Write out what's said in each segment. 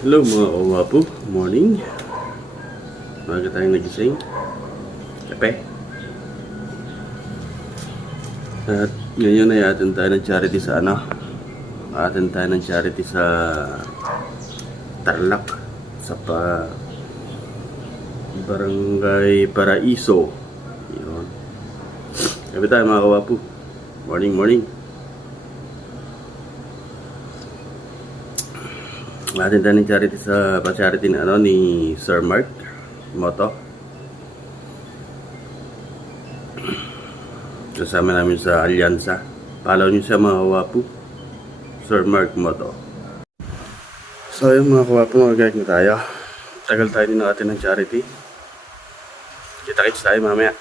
Hello mga kawapo, morning. Maga tayong nagising. Kape. At ngayon ay atin tayo ng charity sa atin tayo ng charity sa Tarlac, sa Barangay Paraiso. Yun. Kape tayo mga kawapo. Morning, morning. Atin tayo ng charity sa pa-charity ni Sir Mark Moto. Kasama namin sa Alyansa. Follow nyo siya mga kawapo, Sir Mark Moto. So yung mga kawapo, magagayag na tayo. Tagal tayo din natin ng charity. Kita-kits tayo mamaya.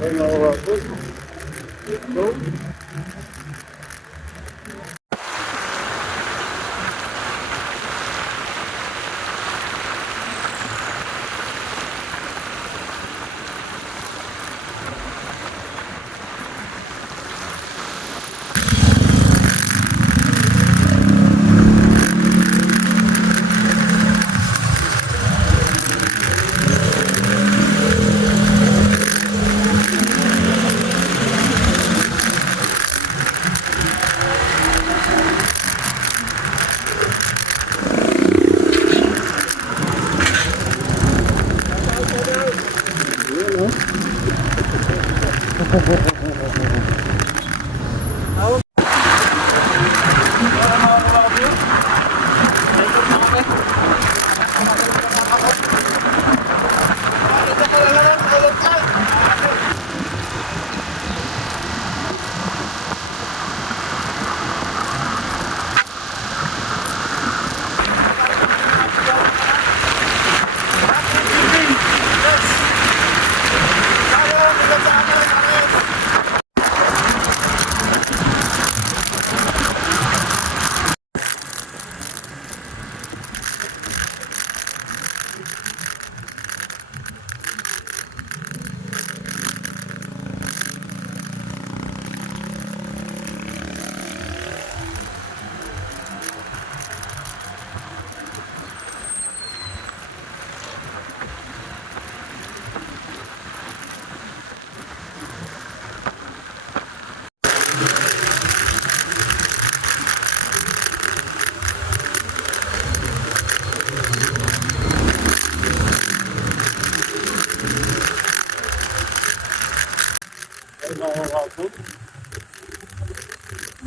Ay mga kawapo, go.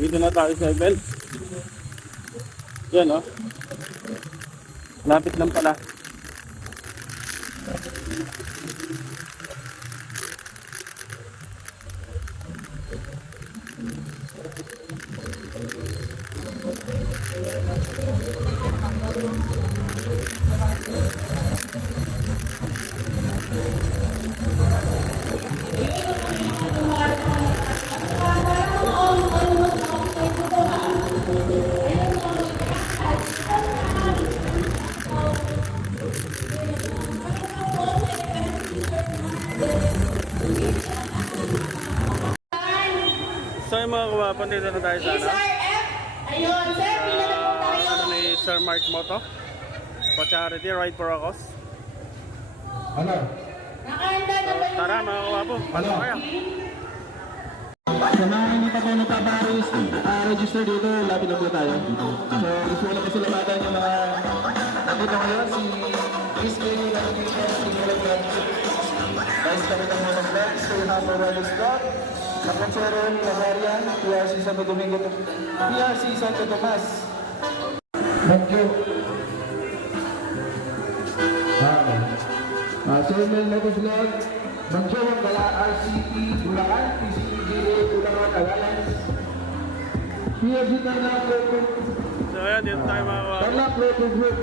Dito na tayo sa event. Yan o. Lapit lang pala. So yung mga kawapan, dito na tayo sa Ayun, sir, pinatapos tayo. ni Sir Mark Moto. Pa-charity, ride for a cause. Ano? Nakahanda na ba yung Tara mga kawapo, pasok kayo. Sa mga hindi pa po nagpaparis, register dito, lapit na po tayo. So, gusto ko lang pasalamatan yung mga nandito ngayon, si Chris Kenny, Navigation, Team Electric, Vice Captain Motor Flex, Sir Hammer Riders Club, Kaponsero ni Lazarian, PRC Santo Domingo, PRC Santo Tomas. Thank you. Sir Motor Flex, Manjawang Gala, RCP, Bulacan, PCPGA, Bulacan, Alliance, PRC Tarlac, So ayan, dito tayo mga kawapo. Tarlac Local Group.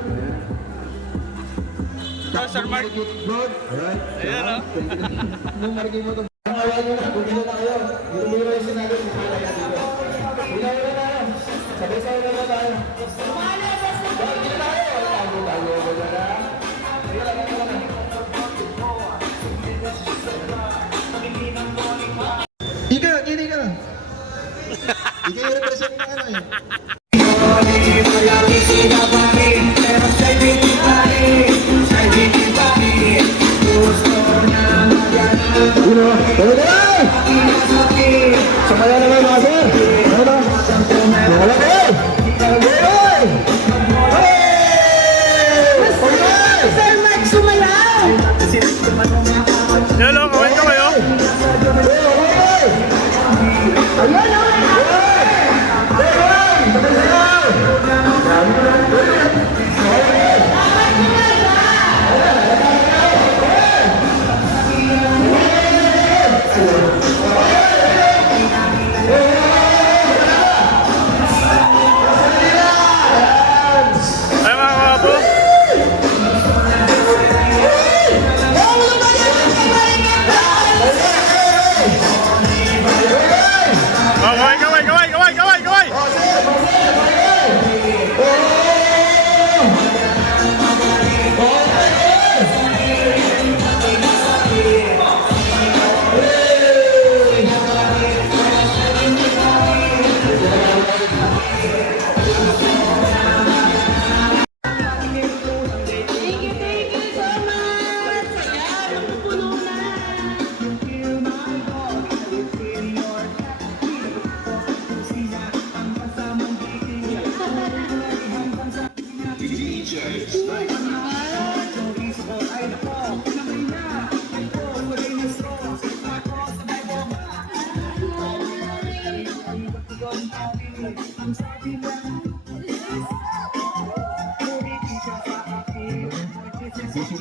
So Sir Mark, Alright. ayan o. Nung marigay mo ito, ang awan nyo na, bumili na kayo. Bumili yung sinabi, bumili na dito. Bumili na tayo. Sabay-sabay na tayo. Bumili na tayo. Tago-tago ba na? Sige lang, sige lang. Ika, kini ka. Sumaya naman mga sir. Ano ba? Wala na yun. Sir Mark sumayaw! Hello, kaway ka kayo? Ayun, Ay mga kawapo. Oh, kaway. Thank you so much! Ayan, napupuno na.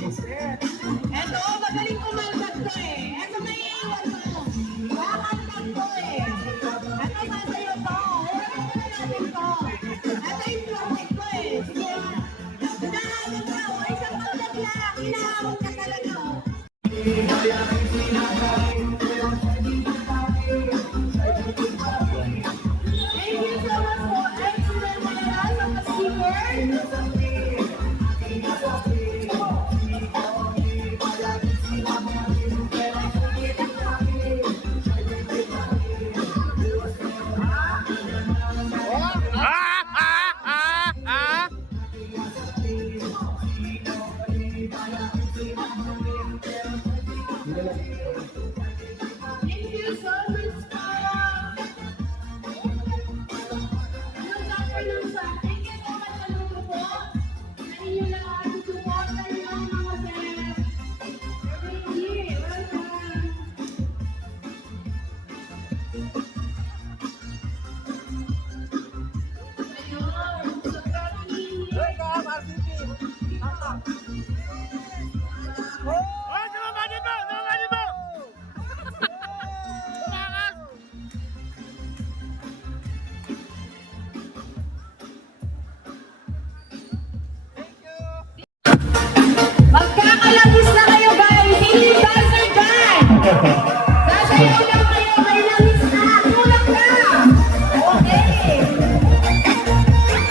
Eto, magaling kumaldag to eh. Eto may iwan ko. Kakaldag to eh. Eto sasayo to. Natin to. Eto yung project ko eh. Sige. Hinahamon ka. O isang kaldag lang. Hinahamon ka talaga. Thank you so much po. Excellent mga sa speaker. Thank you so much po. Good afternoon sa thank you so much sa luto po. Sa inyo lahat, susuporta niyo ang mga sir. Thank you. Welcome. Ayun, sobrang init. Hoy, lumabanin mo! Magkakalagis na kayo guys! Hindi buzzer dyan! Sasayaw lang kayo! May langis na! Tulak na! Okay!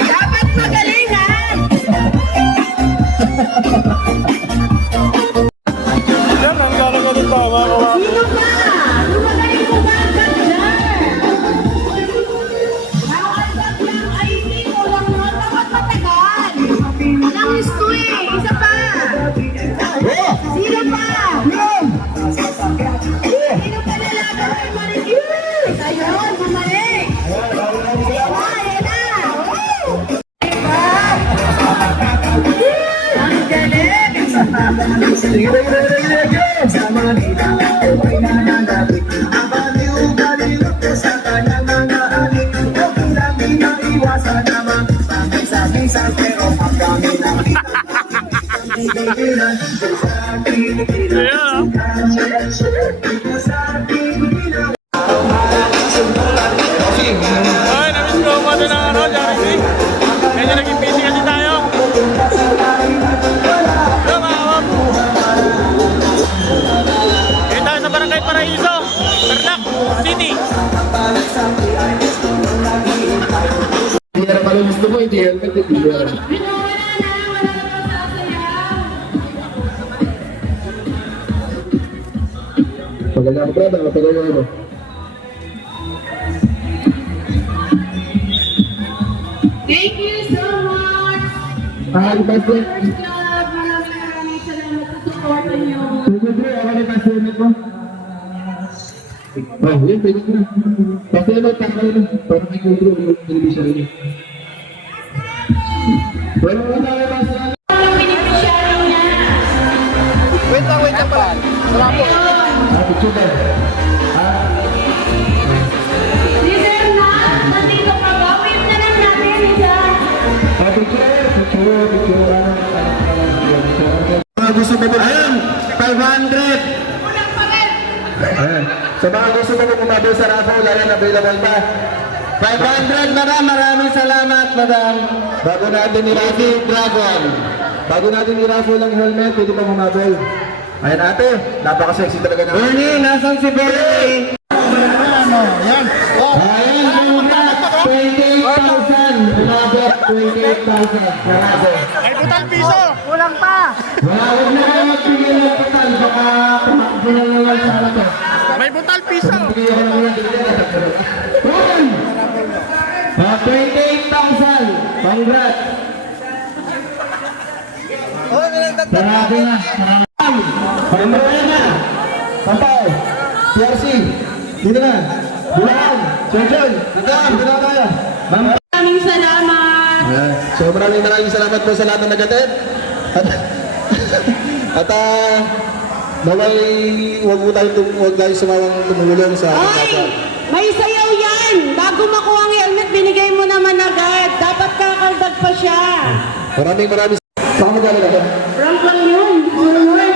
Dapat magaling ha! Yan, ang gano'n tama ko. Sino ba? Yung magaling kumaldag dyan! Nakaldag lang ay hindi mo lang mo. Dapat matagal! Langis to eh! Isa pa! Sino pa? Sino pa nalaga kay Marikis? Ayun, bumalik! Ayan na! Woo! Diba? Ang galing! Ayan, Ay, namiss ko mo din ang Jollibee. Medyo naging busy kasi tayo. Hello, mga kawapo. Ngayon tayo sa Barangay Paraiso, Tarlac City. Hindi na pala gusto mo, hindi helmet, hindi na. Wala na sasayaw. Pagala ko brada, pagala ko. Thank you so much. Ang pastor. First Club, maraming salamat sa suporta niyo. Sige bro, ako na pastor ko. Oh, yun, pwede ko na. Pastor mo, takay na. Para may kontrol yung television niyo. Bueno, wala tayo pastor. Ang beneficiary niya. Wait lang pala. Salamat. Picture ba? Si Sir Nat, nandito ka ba? Wait na lang natin, isa. Picture. Mga gusto mo ba? Ayan, 500! Kulang pa rin. Ayan. Sa mga gusto mo kumabay sa raffle, ayan, available pa. 500, madam. Maraming salamat, madam. Bago natin i-raffle, Dragon. Bago natin i-raffle ang helmet, pwede pa kumabay. Ayan ate, napaka-sexy talaga na. Bernie, nasan si Bernie? Ayan, congrats! 28,000. Umabot, 28,000. Marabo. Ay, butal piso! Kulang pa! Huwag na kayo magbigay ng total, baka tumakbo na naman sa ano to. May butal piso! Bigay ko na muna dito. 28,000. Congrats. Sarado na. Pagmamaya na. Pampaw. PRC. Dito na. Bulaan. Chonchon. Dito na tayo. Maraming salamat. So maraming salamat po sa lahat ng nag-attend. At huwag tayo sumawang tumulong sa ating Ay, kapwa. may sayaw yan. Bago makuha ang helmet, binigay mo naman agad. Dapat kakaldag pa siya. Maraming saan mo galing ako? Prank lang yun. Sunod.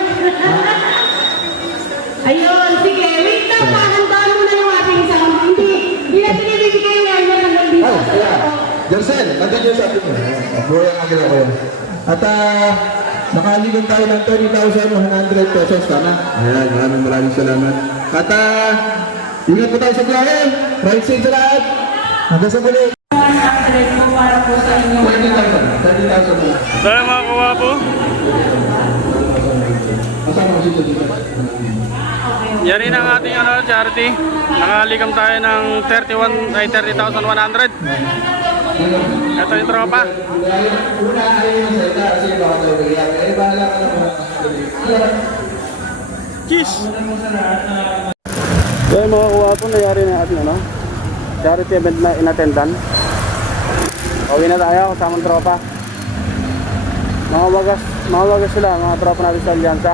Ayun, sige. Wait lang, pahandaan mo na yung ating sound. Hindi natin ibibigay yung helmet hanggang dito. Oh, yeah. Jersen, nandun yung sabi mo. Bro, yung agila ko yan. At nakaligon tayo ng 30,100 pesos. Tama? Ayan, maraming salamat. At ingat po tayo sa biyahe. Right side sa lahat. Hanggang sa muli. 100 po para po sa inyo. 30,000 mo. Dahil mga kawapo, Masama ko dito dito. yan rin ang ating charity. Nakalikam tayo ng 30,100. Ito yung tropa. Una ayaw yung salita kasi baka tayo bigyan. Eh, bahala ka na mga. Cheese! Dahil mga kawapo, nangyari na ating charity event na inattendan. Uwi na tayo kasamang tropa. Mga wagas sila, mga tropa natin sa Alyansa.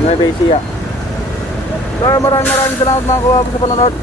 Nueva Ecija. So maraming salamat mga kawapo sa panonood.